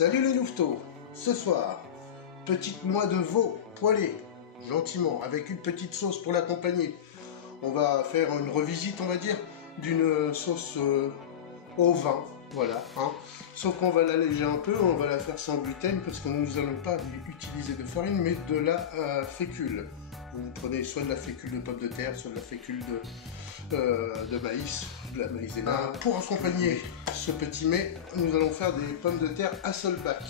Salut les louveteaux. Ce soir, petite noix de veau poêlée, gentiment, avec une petite sauce pour l'accompagner. On va faire une revisite, on va dire, d'une sauce au vin, voilà. Hein. Sauf qu'on va l'alléger un peu, on va la faire sans gluten, parce que nous n'allons pas utiliser de farine, mais de la fécule. Vous prenez soit de la fécule de pommes de terre, soit de la fécule de maïs, de la maïzena. Pour accompagner ce petit mets, nous allons faire des pommes de terre Hasselback.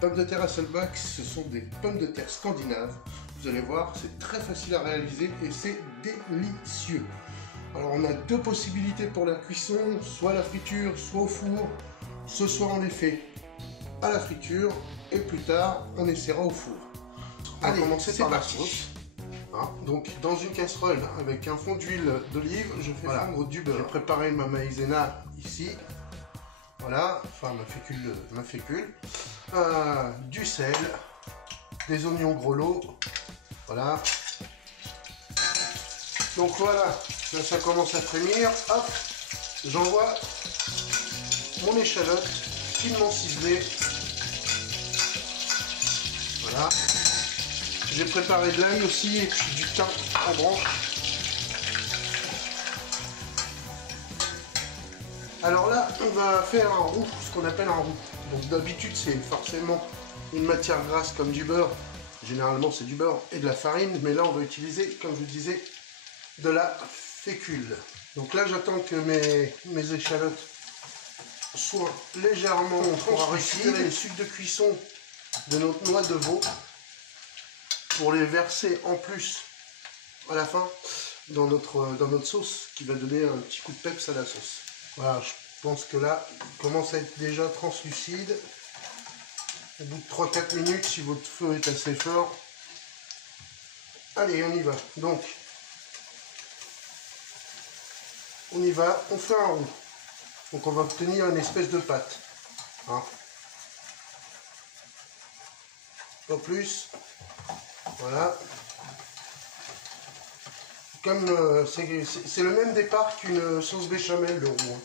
Pommes de terre Hasselback, ce sont des pommes de terre scandinaves. Vous allez voir, c'est très facile à réaliser et c'est délicieux. Alors on a deux possibilités pour la cuisson, soit la friture, soit au four. Ce soir on les fait à la friture et plus tard on essaiera au four. On va commencer par la sauce. Hein, donc dans une casserole avec un fond d'huile d'olive, je fais fondre du beurre. J'ai préparé ma maïzena ici. Voilà, enfin ma fécule. Du sel, des oignons grelots. Voilà. Donc voilà, ça commence à frémir. Hop, j'envoie mon échalote finement ciselée. Voilà. J'ai préparé de l'ail aussi et puis du thym en branche. Alors là, on va faire un roux, ce qu'on appelle un roux. Donc d'habitude, c'est forcément une matière grasse comme du beurre. Généralement, c'est du beurre et de la farine. Mais là, on va utiliser, comme je vous disais, de la fécule. Donc là, j'attends que mes échalotes soient légèrement translucides. Les sucres de cuisson de notre noix de veau pour les verser en plus à la fin dans notre sauce qui va donner un petit coup de peps à la sauce. Voilà, je pense que là, il commence à être déjà translucide. Au bout de 3-4 minutes, si votre feu est assez fort. Allez, on y va. Donc, on y va, on fait un roux. Donc on va obtenir une espèce de pâte. Hein. Pas plus. Voilà. Comme c'est le même départ qu'une sauce béchamel, le roux.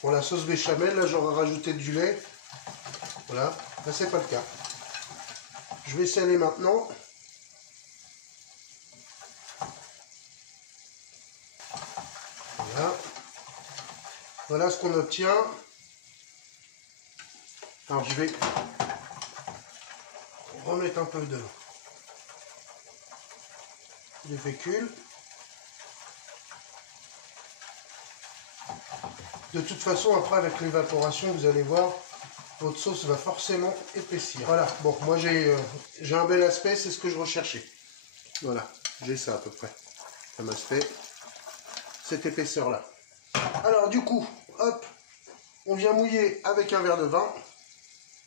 Pour la sauce béchamel, là j'aurais rajouté du lait. Voilà, là c'est pas le cas. Je vais saler maintenant. Voilà. Voilà ce qu'on obtient. Alors je vais remettre un peu de fécule. De toute façon, après avec l'évaporation, vous allez voir, votre sauce va forcément épaissir. Voilà, bon, moi j'ai un bel aspect, c'est ce que je recherchais. Voilà, j'ai ça à peu près. Ça m'a fait cette épaisseur-là. Alors du coup, hop, on vient mouiller avec un verre de vin.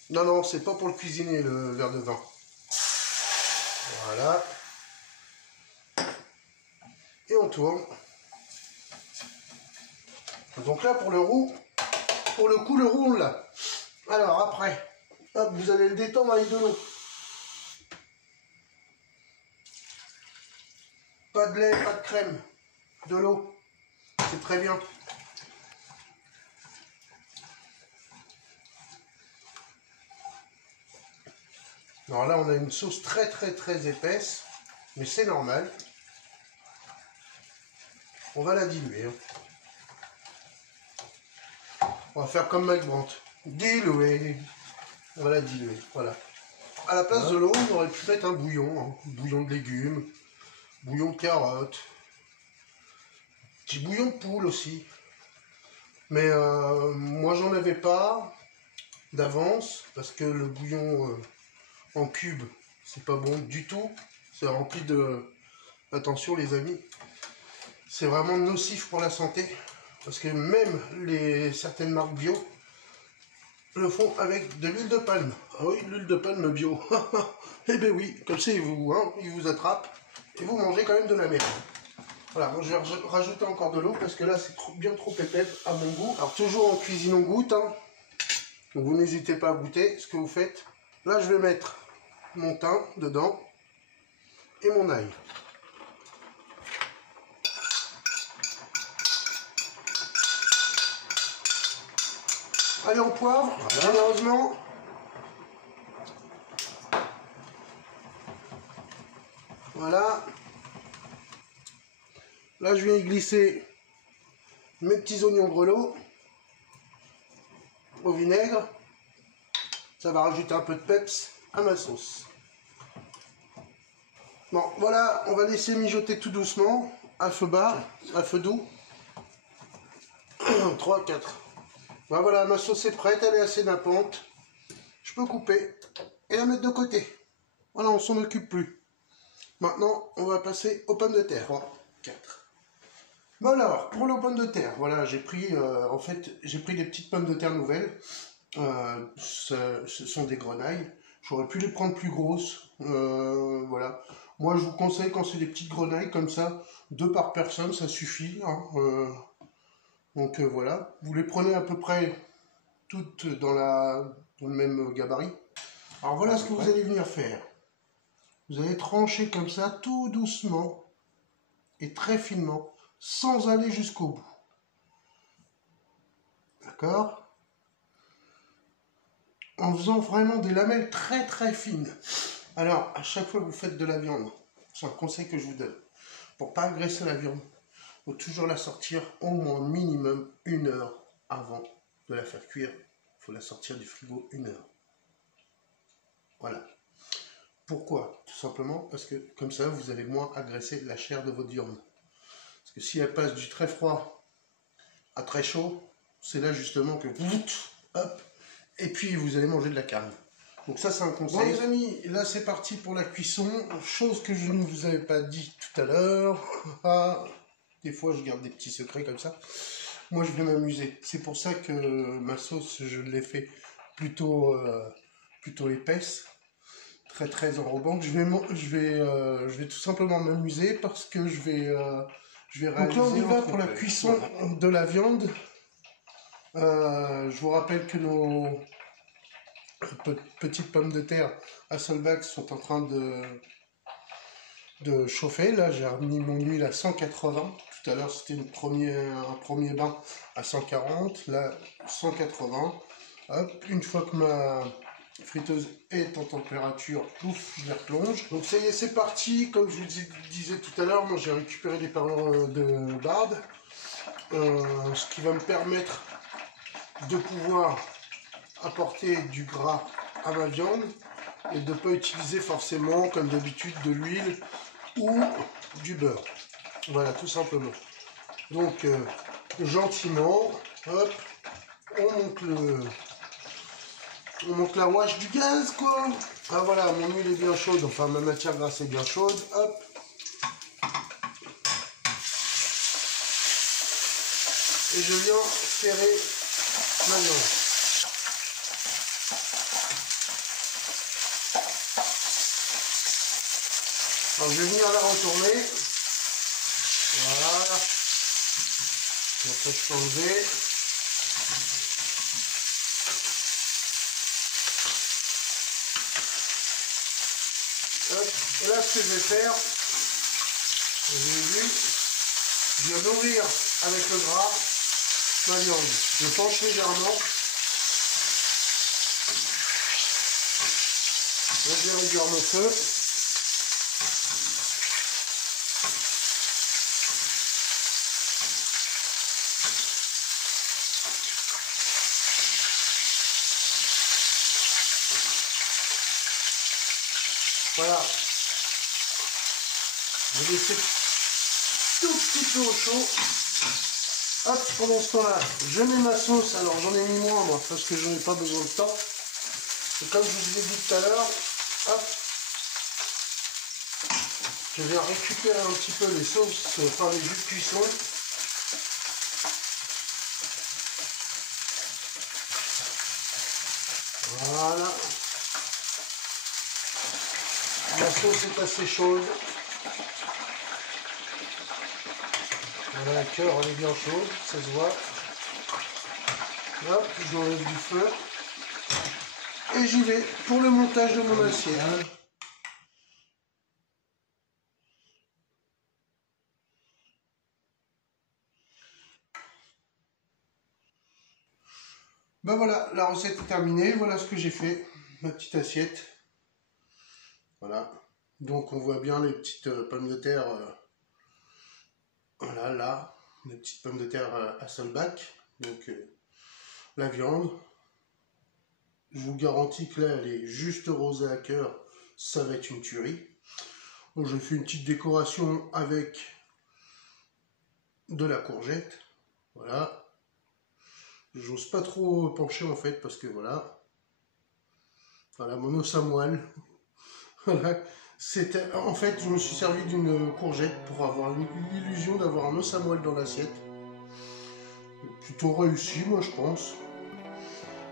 Non, non, c'est pas pour le cuisiner, le verre de vin. Voilà. Et on tourne. Donc là, pour le roux, pour le coup, le roux, on l'a. Alors après, hop, vous allez le détendre avec de l'eau. Pas de lait, pas de crème, de l'eau. C'est très bien. Alors là, on a une sauce très épaisse, mais c'est normal. On va la diluer. On va faire comme Mike Brandt. Diluer. On va la diluer. Voilà. À la place de l'eau, on aurait pu mettre un bouillon. Hein. Bouillon de légumes, bouillon de carottes, petit bouillon de poule aussi. Mais moi, j'en avais pas d'avance parce que le bouillon en cube, c'est pas bon du tout. C'est rempli de... Attention les amis, c'est vraiment nocif pour la santé. Parce que même certaines marques bio le font avec de l'huile de palme. Ah oui, l'huile de palme bio. Eh ben oui, comme ça ils vous attrapent et vous mangez quand même de la merde. Voilà, moi je vais rajouter encore de l'eau parce que là c'est bien trop épais à mon goût. Alors toujours en cuisine on goûte. Hein. Donc vous n'hésitez pas à goûter ce que vous faites. Là je vais mettre mon thym dedans et mon ail. Allez, on poivre, généreusement. Voilà. Là, je viens y glisser mes petits oignons grelots au vinaigre. Ça va rajouter un peu de peps à ma sauce. Bon, voilà, on va laisser mijoter tout doucement, à feu bas, à feu doux. 3, 4. Ben voilà, ma sauce est prête, elle est assez nappante. Je peux couper et la mettre de côté. Voilà, on s'en occupe plus. Maintenant, on va passer aux pommes de terre. 3, 4. Bon alors, pour les pommes de terre, voilà, j'ai pris, en fait, j'ai pris des petites pommes de terre nouvelles. Ce sont des grenailles. J'aurais pu les prendre plus grosses. Voilà. Moi, je vous conseille quand c'est des petites grenailles comme ça, 2 par personne, ça suffit. Hein, donc voilà. Vous les prenez à peu près toutes dans le même gabarit. Alors voilà ce que vous allez venir faire. Vous allez trancher comme ça, tout doucement et très finement, sans aller jusqu'au bout. D'accord? En faisant vraiment des lamelles très très fines. Alors, à chaque fois que vous faites de la viande, c'est un conseil que je vous donne. Pour pas agresser la viande, il faut toujours la sortir au moins minimum 1 heure avant de la faire cuire. Il faut la sortir du frigo 1 heure. Voilà. Pourquoi? Tout simplement parce que comme ça, vous allez moins agresser la chair de votre viande. Parce que si elle passe du très froid à très chaud, c'est là justement que hop, et puis vous allez manger de la carne. Donc ça c'est un conseil. Bon les amis, là c'est parti pour la cuisson. Chose que je ne vous avais pas dit tout à l'heure. Des fois je garde des petits secrets comme ça. Moi je vais m'amuser. C'est pour ça que ma sauce je l'ai fait plutôt épaisse. Très très enrobante. Je vais tout simplement m'amuser parce que je vais réaliser. Donc là on y va pour la cuisson de la viande. Je vous rappelle que nos petites pommes de terre à Solvax sont en train de chauffer. Là j'ai remis mon huile à 180. Tout à l'heure c'était un premier bain à 140. Là 180. Hop, une fois que ma friteuse est en température, ouf, je les replonge. Donc ça y est, c'est parti. Comme je vous disais tout à l'heure, moi j'ai récupéré des parures de barbe, ce qui va me permettre de pouvoir apporter du gras à ma viande et de ne pas utiliser forcément, comme d'habitude, de l'huile ou du beurre. Voilà, tout simplement. Donc, gentiment, hop, on monte la ouache du gaz, quoi. Ah voilà, mon huile est bien chaude, enfin ma matière grasse est bien chaude, hop. Et je viens serrer ma viande. Alors je vais venir la retourner. Voilà. Après je peux enlever. Et là ce que je vais faire, vous avez vu, je viens d'ouvrir avec le gras ma viande. Je penche légèrement. Là je vais réduire mon feu. Voilà. Je vais laisser tout petit peu au chaud. Hop, pendant ce temps-là, je mets ma sauce. Alors j'en ai mis moins moi, parce que je n'ai pas besoin de temps. Et comme je vous ai dit tout à l'heure, hop, je viens récupérer un petit peu les sauces, enfin les jus de cuisson. Voilà. La sauce est assez chaude. Voilà, la cœur elle est bien chaude, ça se voit. Hop, je l'enlève du feu. Et j'y vais pour le montage de mon assiette. Ben voilà, la recette est terminée. Voilà ce que j'ai fait. Ma petite assiette. Voilà. Donc on voit bien les petites pommes de terre. Voilà, là. Les petites pommes de terre à Solbach. Donc la viande. Je vous garantis que là, elle est juste rosée à cœur. Ça va être une tuerie. Donc je fais une petite décoration avec de la courgette. Voilà. J'ose pas trop pencher en fait parce que voilà. Voilà, mon os à moelle. Voilà. C'était, en fait, je me suis servi d'une courgette pour avoir l'illusion d'avoir un os à moelle dans l'assiette. Plutôt réussi, moi je pense.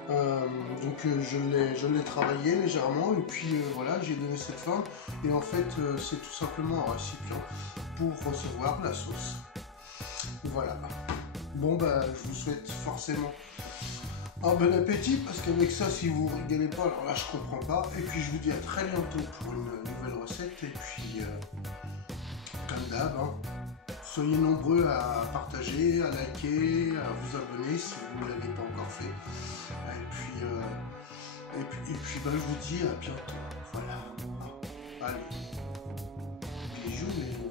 Donc je l'ai travaillé légèrement et puis voilà, j'ai donné cette forme. Et en fait, c'est tout simplement un récipient pour recevoir la sauce. Voilà. Bon bah, je vous souhaite forcément un bon appétit parce qu'avec ça, si vous ne régalez pas, alors là je comprends pas. Et puis je vous dis à très bientôt pour une nouvelle recette. Et puis comme d'hab, hein, soyez nombreux à partager, à liker, à vous abonner si vous ne l'avez pas encore fait. Et puis bah, je vous dis à bientôt. Voilà. Allez. Bisous les